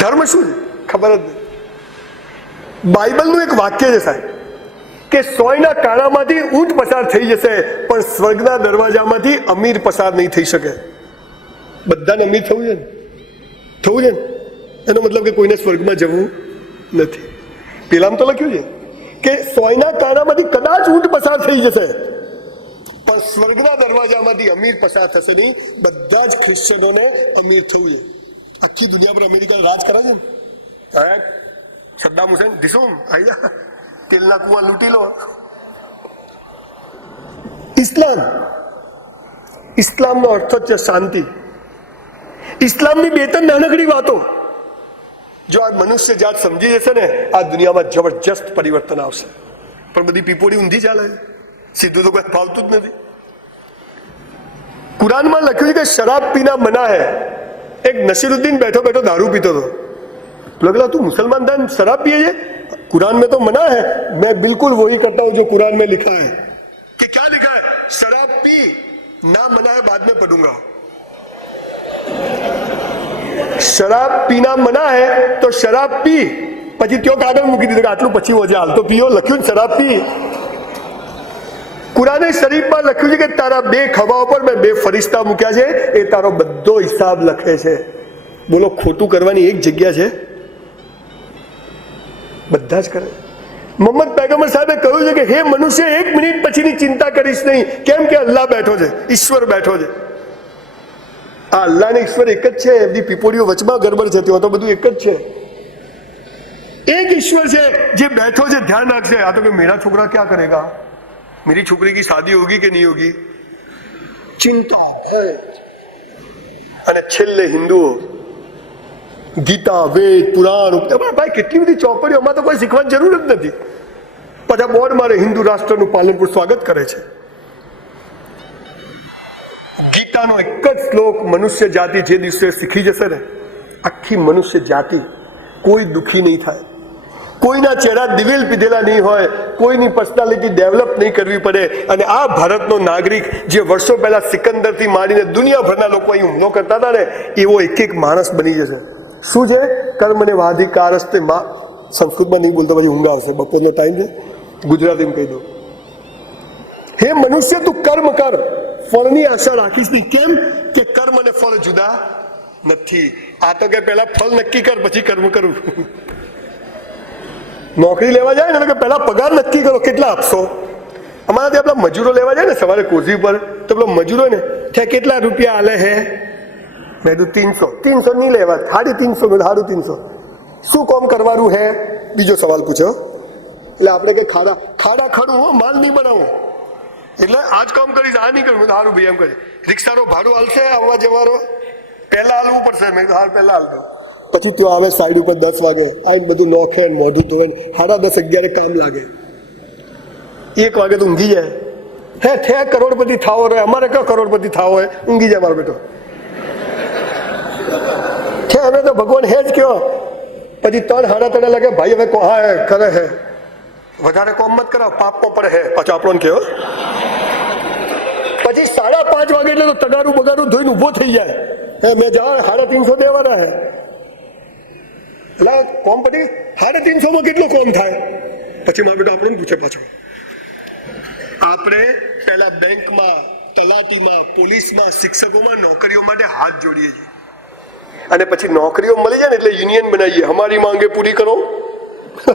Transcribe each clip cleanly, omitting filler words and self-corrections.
ધર્મ શું છે ખબર જ નહીં. બાઇબલનું એક વાક્ય છે સાહેબ કે સોયના કાણામાંથી ઊંટ પસાર થઈ જશે પણ સ્વર્ગના દરવાજામાંથી અમીર પસાર નહીં થઈ શકે. બધાને અમીર થવું છે ને, થવું છે ને, એનો મતલબ કે કોઈને સ્વર્ગમાં જવું નથી. પેલામાં તો લખ્યું છે કે સોયના કાણામાંથી કદાચ ઊંટ પસાર થઈ જશે પણ સ્વર્ગના દરવાજામાંથી અમીર પસાર થશે નહીં. બધા જ ક્રિશ્ચનોને અમીર થવું છે. આખી દુનિયા પર અમેરિકા રાજ કરે છે ને. સદ્દામ હુસેન ધીસુમ આયા તેલના કુવા લૂંટી લો. ઇસ્લામનો અર્થ જ છે શાંતિ. ઇસ્લામની બે ત્રણ નાનકડી વાતો જો આ મનુષ્ય જાત સમજી જશે ને આ દુનિયામાં જબરજસ્ત પરિવર્તન આવશે. પણ બધી પીપોડી ઊંધી ચાલે છે, સીધું તો કોઈ ફાવતું જ નથી. કુરાનમાં લખ્યું છે કે શરાબ પીના મના હે. એક નસીરુદ્દીન બેઠો બેઠો દારૂ પીતો હતો. लगला तू मुसलमान था शराब पिए ये? कुरान में तो मना है. मैं बिल्कुल वही करता हूं जो कुरान में लिखा है. कि क्या लिखा है? शराब पी ना मना है बाद में पढ़ूंगा. शराब पीना मना है तो शराब पी. પછી ત્યો કાગળ મૂકી દીધું કે આટલું પછી હોજે હાલ તો પીઓ. લખ્યું શરાબ પી. કુરાને શરીફમાં લખ્યું છે કે તારા બે ખભા ઉપર મેં બે ફરિશ્તા મૂક્યા છે, એ તારો બધો હિસાબ લખે છે. બોલો ખોટું કરવાની એક જગ્યા છે? બધા જ કરે. મોહમ્મદ પૈગંબર સાહેબે કહ્યું છે કે હે મનુષ્ય એક મિનિટ પછીની ચિંતા કરીશ નહીં. કેમ કે અલ્લાહ બેઠો છે, ઈશ્વર બેઠો છે. આ અલ્લાહ ને ઈશ્વર એક જ છે. બધી પીપોડીઓ વચમાં ગડબડ છે, ત્યાં તો બધું એક જ છે. एक ईश्वर છે જે बैठो છે, ध्यान रखसे. आ तो कि मेरा छोकरा क्या करेगा, मेरी छोकरी की शादी होगी कि नहीं होगी, चिंता है. અને છેલ્લે હિન્દુઓ ગીતા, વેદ, પુરાણ, ભાઈ કેટલી બધી ચોપડીઓમાં તો કોઈ શીખવાની જરૂર જ નથી. પાછા બોર્ડ મારે હિન્દુ રાષ્ટ્રનું પાલનપુર સ્વાગત કરે છે. ગીતાનો એક જ શ્લોક મનુષ્ય જાતિ જે દિવસે શીખી જશે ને આખી મનુષ્ય જાતિ કોઈ દુઃખી નહીં થાય. કોઈના ચહેરા દિવેલ પીધેલા નહીં હોય, કોઈની પર્સનાલિટી ડેવલપ નહીં કરવી પડે. અને આ ભારતનો નાગરિક જે વર્ષો પહેલા સિકંદરથી માંડીને દુનિયાભરના લોકો અહીં હુમલો કરતા હતા ને એવો એક એક માણસ બની જશે. શું છે? કર્મને વાધિકારસ્તે માં. સંસ્કૃતમાં નહીં બોલતો પછી ઊંઘ આવશે. બપોરનો ટાઈમ છે, ગુજરાતીમાં કહી દો. હે મનુષ્ય તું કર્મ કર, ફળની આશા રાખીશ નહીં. કેમ કે કર્મ અને ફળ જુદા નથી. આ તો કે પહેલા ફળ નક્કી કર પછી કર્મ કરું. નોકરી લેવા જાય ને કે પહેલા પગાર નક્કી કરો કેટલા આપશો. અમારા ત્યાં પેલા મજૂરો લેવા જાય ને સવારે કોઝી પર તો પેલો મજૂરો ને ત્યાં કેટલા રૂપિયા આલે હે? મેં કીધું 300 નહીં લેવા, 350. શું કામ કરવાનું હે? બીજો સવાલ પૂછ્યો. એટલે આપણે કે ખાડા ખડું હો, માલ નહીં બનાવો એટલે આ જ કામ કરીશ, આ નહીં કરું. સારું ભાઈ એમ કરે. રિક્ષાનો ભાડું હાલશે આવવા જવાનો? પહેલા હાલવું પડશે. મેં કીધું હાલ પહેલા હાલ. પછી ત્યાં આવે સાઈડ ઉપર 10 વાગે આવીને બધું નોખે મોઢું ધોવે, 10:30 11 કામ લાગે. 1 વાગે તો ઊંઘી જાય. હે કરોડપતિ થાવો રહે. અમારે કયો કરોડપતિ થાવો હોય? ઊંઘી જાય મારો બેટો. અમે તો ભગવાન હે જ કયો. પછી 3:30 લાગે ભાઈ હવે હા કરે હે વધારે કોમ મત કરાવ, પાપમાં પડે હે. પાછો આપણને કયો. પછી 5:30 વાગે એટલે તો તગારું બગારું ધોઈને ઉભો થઈ જાય. હે મેં જાઓ 350 દેવાના હે. એટલે કોમ પછી 350 કેટલો કોમ થાય? પછી મારો બેટો આપણને પૂછે પાછો. આપણે પહેલા બેંકમાં, તલાટીમાં, પોલીસમાં, શિક્ષકોમાં નોકરીઓ માટે હાથ જોડીએ છીએ અને પછી નોકરીઓ મળી જાય ને એટલે યુનિયન બનાવીએ. અમારી માંગે પૂરી કરો.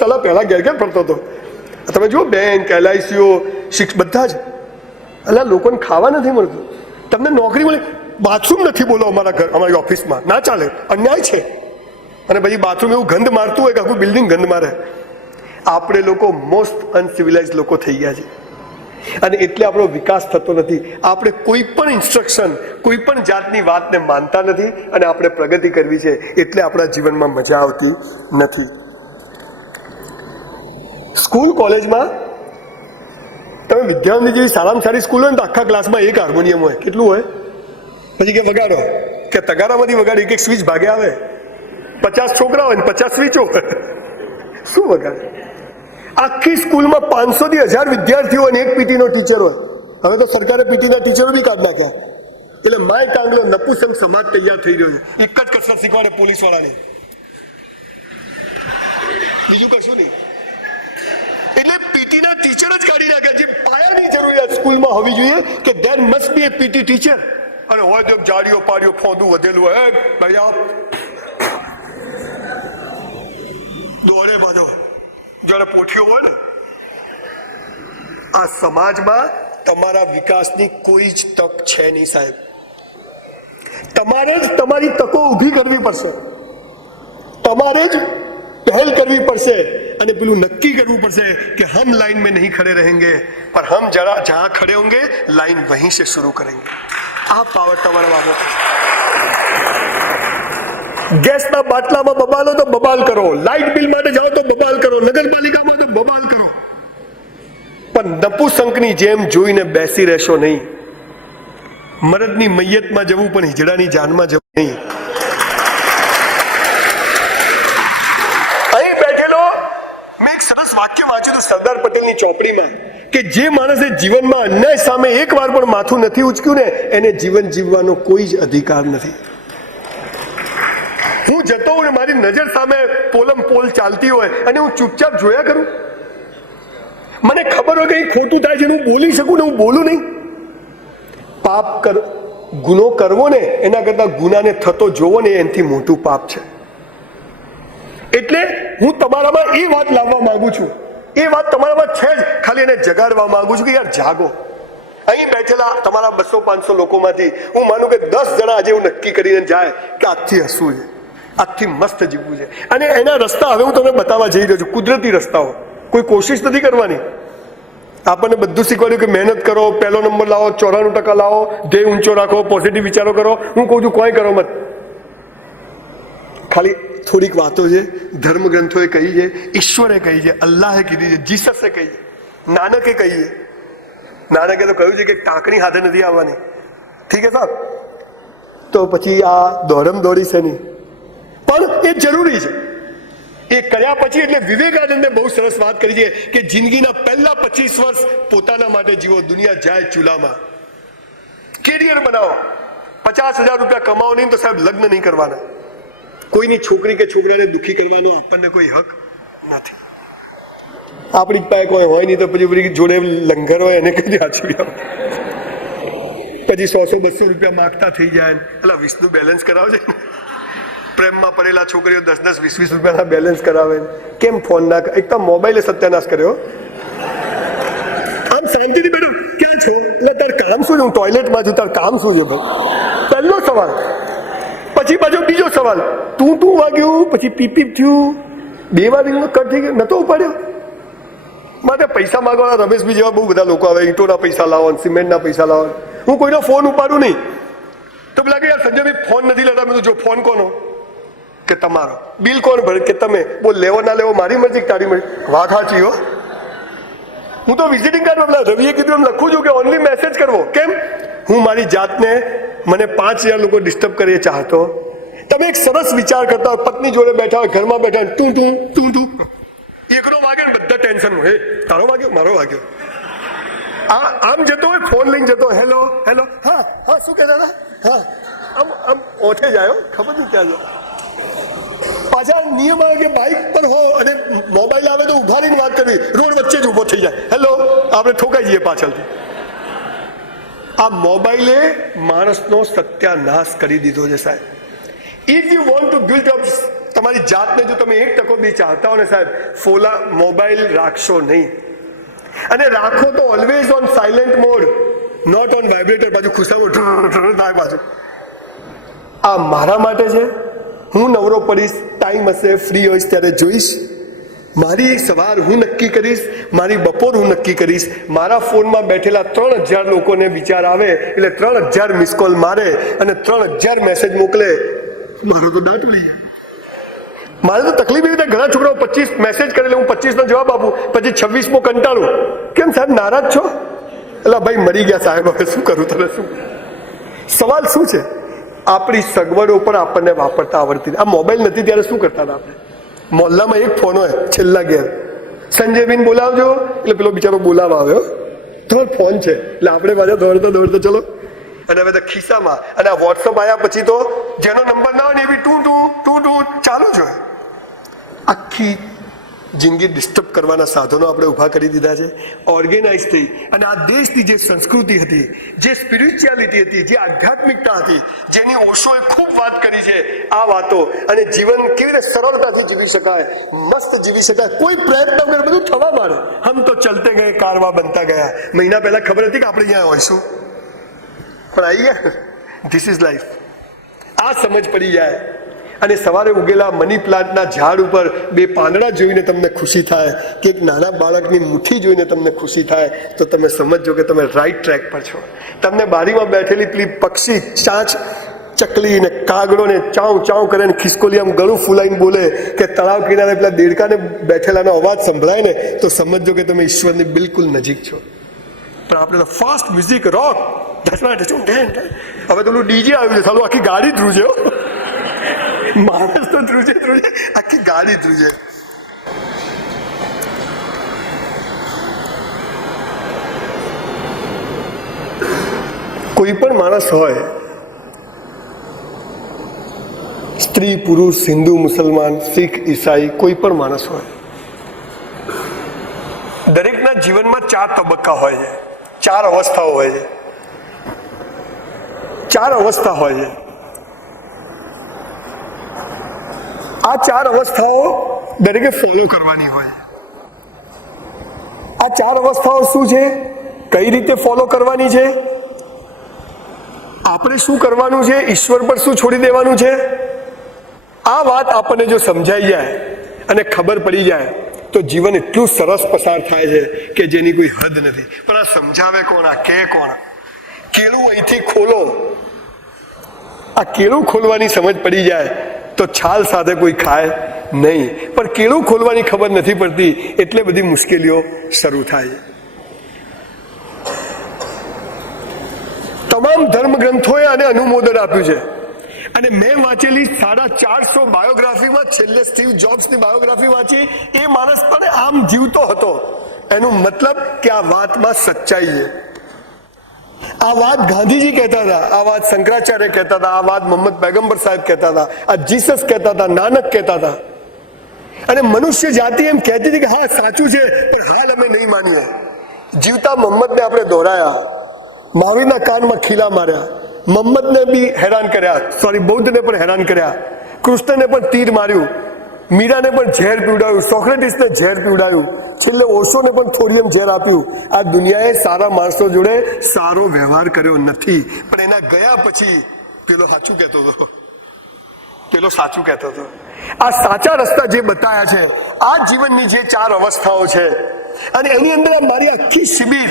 સલા પહેલા ઘેર ઘેર ફરતો હતો. તમે જુઓ બેંક, LICઓ, બધા જ. એટલે લોકોને ખાવા નથી મળતું. તમને નોકરી મળે, બાથરૂમ નથી બોલો અમારી ઓફિસમાં. ના ચાલે, અન્યાય છે. અને પછી બાથરૂમ એવું ગંધ મારતું હોય કે આખું બિલ્ડિંગ ગંધ મારે. આપણે લોકો મોસ્ટ અનસિવિલાઇઝ લોકો થઈ ગયા છે અને એટલે આપણો વિકાસ થતો નથી. આપણે કોઈ પણ ઇન્સ્ટ્રક્શન, કોઈ પણ જાતની વાતને માનતા નથી અને આપણે પ્રગતિ કરવી છે એટલે આપણા જીવનમાં મજા આવતી નથી. સ્કૂલ કોલેજમાં તમે વિદ્યાર્થી જેવી સારામાં સારી સ્કૂલ હોય ને તો આખા ક્લાસમાં એક હાર્મોનિયમ હોય. કેટલું હોય? પછી કે વગાડો કે તગારામાંથી વગાડો. એક સ્વિચ ભાગે આવે. 50 છોકરા હોય ને 50 સ્વિચો. શું વગાડે? આખી સ્કૂલમાં 500 થી 1000 વિદ્યાર્થીઓ અને એક પીટીનો ટીચર હોય. હવે તો સરકારે પીટીના ટીચરો બી કાઢ નાખ્યા. એટલે માય કાંગલો નપુસંગ સમાજ તૈયાર થઈ રહ્યો છે. એક જ કસરત શીખવાડે પોલીસ વાળાને. બીજું કશું નહીં. એટલે પીટીના ટીચર જ કાઢી નાખ્યા. જે પાયાની જરૂરિયાત સ્કૂલમાં હોવી જોઈએ કે there must be A PT teacher. અને હોય તો જાડીઓ પાડીઓ ફોંદું વધેલું હોય, ભૈયા દોડે બધો જયારે પોઠિયો હોય ને. આ સમાજમાં તમારા વિકાસની કોઈ જ તક છે નહીં સાહેબ. તમારે જ તમારી તકો ઊભી કરવી પડશે. તમારે જ पहल करनी पड़से અને પેલું નક્કી કરવું પડશે કે हम लाइन में नहीं खड़े रहेंगे पर हम जरा जहां खड़े होंगे लाइन वहीं से शुरू करेंगे. આ પાવર તમારા બાબત. ગેસના બાટલામાં બબાલો તો બબાલ કરો, લાઇટ બિલ માટે જાઓ તો બબાલ કરો, નગરપાલિકામાં તો બબાલ કરો, પણ નપુસંકની જેમ જોઈને બેસી રહેશો નહીં. મરદની મૈયતમાં જવું પણ હિજડાની જાનમાં જવું નહીં. સરસ વાક્ય વાંચ્યું હતું સરદાર પટેલની ચોપડીમાં કે જે માણસે જીવનમાં અન્યાય સામે એકવાર પણ માથું નથી ઉચક્યું ને એને જીવન જીવવાનો કોઈ જ અધિકાર નથી. હું જતો હું મારી નજર સામે પોલમ પોલ ચાલતી હોય અને હું ચૂપચાપ જોયા કરું, મને ખબર હોય કે ખોટું થાય છે, હું બોલી શકું ને હું બોલું નહીં. પાપ ગુનો કરવો ને એના કરતા ગુનાને થતો જોવો ને એનાથી મોટું પાપ છે. એટલે હું તમારામાં એ વાત લાવવા માંગુ છું, એ વાત તમારામાં છે જ, ખાલી એને જગાડવા માંગુ છું કે યાર જાગો. અહીં બેઠેલા તમારા 200-500 લોકોમાંથી હું માનું કે 10 જણા આજે એવું નક્કી કરીને જાય કે આજથી હસવું છે, આજથી મસ્ત જીવવું છે. અને એના રસ્તા હવે હું તમને બતાવવા જઈ રહ્યો છું, કુદરતી રસ્તાઓ. કોઈ કોશિશ નથી કરવાની. આપણને બધું શીખવાડ્યું કે મહેનત કરો, પહેલો નંબર લાવો, 94% લાવો, ધ્યેય ઊંચો રાખો, પોઝિટિવ વિચારો કરો. હું કહું છું કોઈ કરો મત. ખાલી થોડીક વાતો છે, ધર્મ ગ્રંથોએ કહી છે, ઈશ્વરે કહી છે, અલ્લાહે કીધી છે, જીસસે કહી છે, નાનકે કહી છે. નાનકે તો કહ્યું છે કે ટાંકણી હાથે નથી આવવાની. ઠીક છે સાહેબ? તો પછી આ દોડમ દોડી છે નહીં, પણ એ જરૂરી છે. એ કર્યા પછી એટલે વિવેકાનંદે બહુ સરસ વાત કરી છે કે જિંદગીના પહેલા 25 વર્ષ પોતાના માટે જીવો, દુનિયા જાય ચૂલામાં. કેરિયર બનાવો. 50,000 રૂપિયા કમાવો નહીં તો સાહેબ લગ્ન નહીં કરવાના. કોઈની છોકરી કે છોકરાને દુઃખી કરવાનો આપણને કોઈ હક નથી. આપણી પાસે કોઈ હોય નહીં તો પછી જોડે લંગર હોય એને કદી આચવી આવો. પછી 100-200 રૂપિયા માગતા થઈ જાય. એટલે 20નું બેલેન્સ કરાવજે. પ્રેમમાં પડેલા છોકરીઓ 10-20 રૂપિયાના બેલેન્સ કરાવે. કેમ ફોન ના? એક તો મોબાઈલે સત્યાનાશ કર્યો. આમ શાંતિથી બેઠો ક્યાં છો? એટલે તાર કામ શું છે? હું ટોયલેટમાં છું, તાર કામ શું છે ભાઈ? પહેલો સવાલ. પછી પાછો બીજો સવાલ, તું વાગ્યું, પછી પીપીપ થયું, 2 વાર કટ થઈ ગયો, નતો ઉપાડ્યો. માટે પૈસા માંગવાના રમેશભાઈ જેવા બહુ બધા લોકો આવે, ઈંટોના પૈસા લાવો, સિમેન્ટના પૈસા લાવો. હું કોઈનો ફોન ઉપાડું નહીં તો લાગે યાર સંજયભાઈ ફોન નથી લેતા. મેં તો જો ફોન કોનો? કે તમારો. બિલ કોણ ભરે? કે તમે. બોલ લેવો ના લેવો મારી મરજી કે તારી મરજી? વાત સાચી હો. હું તો વિઝિટિંગ કાર્ડમાં રવિએ કીધું એમ લખું છું કે ઓનલી મેસેજ કરવો. કેમ? હું મારી જાતને મને 5000 લોકો ડિસ્ટર્બ કરીએ ચાહતો. તમે એક સરસ વિચાર કરતા હોય, પત્ની જોડે બેઠા હોય, ઘરમાં બેઠા હોય, તું એકનો વાગે ને બધા ટેન્શન. હે તારો વાગ્યો, મારો વાગ્યો. આમ જતો હોય, ફોન લઈને જતો, હેલો હેલો, હા હા શું કહેતા હતા, હા આમ ઓઠે જાય, ખબર નહીં ત્યાં જાય. પાછા નિયમ આવે કે બાઇક પર હો અને મોબાઈલ આવે તો ઉભા રહીને વાત કરવી, રોડ વચ્ચે જ ઉભો થઈ જાય, હેલો, આપણે ઠોકાઈ જઈએ પાછળથી. આ મોબાઈલે માણસનો સત્યાનાશ કરી દીધો છે સાહેબ. If you want to build up તમારી જાતને, જો તમે 1% બી ચાહતા હો ને સાહેબ, મોબાઈલ રાખશો નહીં. અને રાખો તો always on silent mode, not on vibrator. બાજુ ખુશાવો થાય બાજુ. આ મારા માટે છે. હું નવરો પડીશ, ટાઈમ હશે, ફ્રી હોઈશ ત્યારે જોઈશ. મારી સવાર હું નક્કી કરીશ, મારી બપોર હું નક્કી કરીશ. મારા ફોનમાં બેઠેલા 3000 લોકોને વિચાર આવે એટલે 3000 મિસ કોલ મારે અને 3000 મેસેજ મોકલે. મારો તો દાંત લઈ. મારે તો તકલીફ એવી થાય, ઘણા છોકરાઓ 25 મેસેજ કરેલે હું 25નો જવાબ આપું, પછી 26મો કંટાળું. કેમ સાહેબ નારાજ છો? એટલે ભાઈ મરી ગયા સાહેબ, હવે શું કરું? તમે શું? સવાલ શું છે? આપણી સગવડો પણ આપણને વાપરતા આવડતી. આ મોબાઈલ નથી ત્યારે શું કરતા હતા આપણે? મોહલ્લામાં એક ફોન હોય, છેલ્લા ઘેર સંજયબીન બોલાવજો, એટલે પેલો બિચારો બોલાવવા આવ્યો, તો ફોન છે એટલે આપણે પાછા દોડતા ચલો. અને હવે તો ખિસ્સામાં. અને આ વોટ્સઅપ આવ્યા પછી તો જેનો નંબર ના હોય ને એવી તું ચાલુ જ હોય. આખી જિંદગી ડિસ્ટર્બ કરવાના સાધનો આપણે ઊભા કરી દીધા છે. ઓર્ગેનાઇઝ થઈ અને આ દેશની જે સંસ્કૃતિ હતી, જે સ્પિરિચ્યુઆલિટી હતી, જે આધ્યાત્મિકતા હતી, જેની ઓશોએ ખૂબ વાત કરી છે, આ વાતો અને જીવન કેવી રીતે સરળતાથી જીવી શકાય, મસ્ત જીવી શકાય, કોઈ પ્રયત્ન વગર બધું થવા માંડે. હમ તો ચલતે ગયે કારવા બનતા ગયા. મહિના પહેલા ખબર હતી કે આપણે અહીંયા હોઈશું, પણ આવી ગયા. This is life. આ સમજ પડી જાય અને સવારે ઉગેલા મની પ્લાન્ટના ઝાડ ઉપર બે પાંદડા જોઈને તમને ખુશી થાય કે એક નાના બાળકની મુઠ્ઠી જોઈને તમને ખુશી થાય, તો તમે સમજો કે તમે રાઈટ ટ્રેક પર છો. તમને બારીમાં બેઠેલી પેલી પક્ષી, ચાંચ, ચકલી ને કાગડો ને ચાઉ ચાઉ કરે ને ખિસકોલી આમ ગળું ફૂલાઈને બોલે કે તળાવ કિનારે પેલા દેડકાને બેઠેલાનો અવાજ સંભળાય ને, તો સમજો કે તમે ઈશ્વરની બિલકુલ નજીક છો. પણ આપણે તો ફાસ્ટ મ્યુઝિક, રોક, હવે તો ડીજે આવ્યું છે, સાલું આખી ગાડી ધ્રુજે, માણસ તો ધ્રુજે, આખી ગાડી ધ્રુજે. કોઈ પણ માણસ હોય, સ્ત્રી, પુરુષ, હિન્દુ, મુસલમાન, શીખ, ઈસાઈ, કોઈ પણ માણસ હોય, દરેકના જીવનમાં 4 તબક્કા હોય છે, 4 અવસ્થાઓ હોય છે. 4 અવસ્થા હોય છે. આ 4 અવસ્થાઓ દરેકે ફોલો કરવાની હોય. આ 4 અવસ્થાઓ શું છે, કઈ રીતે ફોલો કરવાની છે, આપણે શું કરવાનું છે, ઈશ્વર પર શું છોડી દેવાનું છે, આ વાત આપણને જો સમજાઈ જાય અને ખબર પડી જાય તો જીવન એટલું સરસ પસાર થાય છે કે જેની કોઈ હદ નથી. પણ આ સમજાવે કોણ, આ કે કોણ? કેળું અહીંથી ખોલો. આ કેળું ખોલવાની સમજ પડી જાય તો છાલ સાથે કોઈ ખાય નહીં. પણ કેળું ખોલવાની ખબર નથી પડતી એટલે બધી મુશ્કેલીઓ શરૂ થાય. તમામ ધર્મ ગ્રંથોએ આને અનુમોદન આપ્યું છે. અને મેં વાંચેલી 450 બાયોગ્રાફીમાં છેલ્લે સ્ટીવ જોબ્સની બાયોગ્રાફી વાંચી, એ માણસ પણ આમ જીવતો હતો. એનું મતલબ કે આ વાતમાં સચ્ચાઈ છે. આ વાત ગાંધીજી કહેતા હતા, આ વાત શંકરાચાર્ય કહેતા હતા, આ વાત મોહમ્મદ પૈગંબર સાહેબ કહેતા હતા, આ જીસસ કહેતા હતા, નાનક કહેતા હતા. અને મનુષ્ય જાતિ એમ કહેતી હતી કે હા સાચું છે, પણ હાલ અમે નહીં માનીએ. જીવતા મોહમ્મદને આપણે દોરાયા, મહાવીરના કાનમાં ખીલા માર્યા, મોહમ્મદને બી હેરાન કર્યા, બૌદ્ધને પણ હેરાન કર્યા, કૃષ્ણને પણ તીર માર્યું, મીરાને પણ ઝેર પીવડાવ્યું, સોક્રેટિસને ઝેર પીવડાવ્યું, છેલ્લે ઓશોને પણ થોરિયમ ઝેર આપ્યું. આ દુનિયાએ સારા માણસો જોડે સારો વ્યવહાર કર્યો નથી. પણ એના ગયા પછી પેલો સાચું કહેતો હતો, પેલો સાચું કહેતો હતો. આ સાચા રસ્તા જે બતાવ્યા છે, આ જીવનની જે 4 અવસ્થાઓ છે, અને એની અંદર મારી આખી શિબિર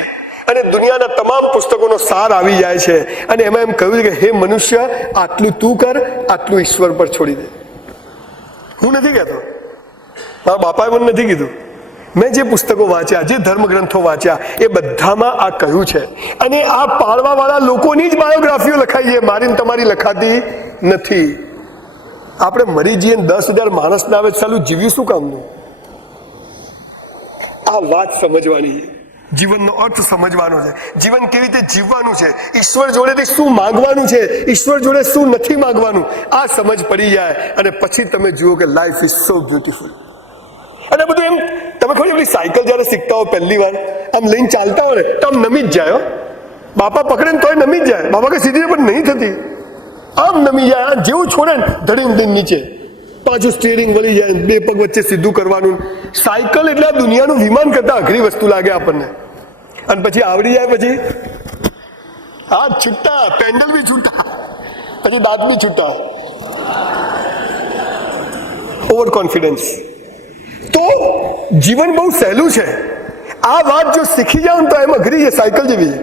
અને દુનિયાના તમામ પુસ્તકોનો સાર આવી જાય છે. અને એમાં એમ કહ્યું છે કે હે મનુષ્ય, આટલું તું કર, આટલું ઈશ્વર પર છોડી દે. હું નથી કહેતો, મારા બાપાએ મને નથી કીધું. મેં જે પુસ્તકો વાંચ્યા, જે ધર્મ ગ્રંથો વાંચ્યા, એ બધામાં આ કહ્યું છે. અને આ પાળવા વાળા લોકોની જ બાયોગ્રાફીઓ લખાઈ છે, મારી તમારી લખાતી નથી. આપણે મરી જઈએ 10,000 માણસ ના આવે, ચાલુ જીવ્યું શું કામનું? આ વાત સમજવાની છે, જીવનનો અર્થ સમજવાનો છે, જીવન કેવી રીતે જીવવાનું છે, ઈશ્વર જોડેથી શું માંગવાનું છે, ઈશ્વર જોડે શું નથી માંગવાનું, આ સમજ પડી જાય અને પછી તમે જુઓ કે લાઈફ ઇઝ સો બ્યુટીફુલ. અને બધું એમ તમે ખબર પેલી સાયકલ જયારે શીખતા હો પહેલી વાર, આમ લઈને ચાલતા હોય ને તો આમ નમી જ જાય. બાપા પકડે ને તોય નમી જ જાય, બાપા કે સીધી પણ નહીં થતી, આમ નમી જાય. આ જેવું છોડે ને ધડીને નીચે, પાછું સ્ટીયરિંગ વળી જાય, 2 પગ વચ્ચે સીધું કરવાનું. સાયકલ એટલે આ દુનિયાનું વિમાન કરતા અઘરી વસ્તુ લાગે આપણને. અને પછી આવડી જાય પછી હાથ છૂટા, પેન્ડલ બી છૂટા, પછી દાંત બી છૂટા. Over confidence. તો જીવન બહુ સહેલું છે. આ વાત જો શીખી જાવ તો એમ અઘરી છે, સાયકલ જેવી છે.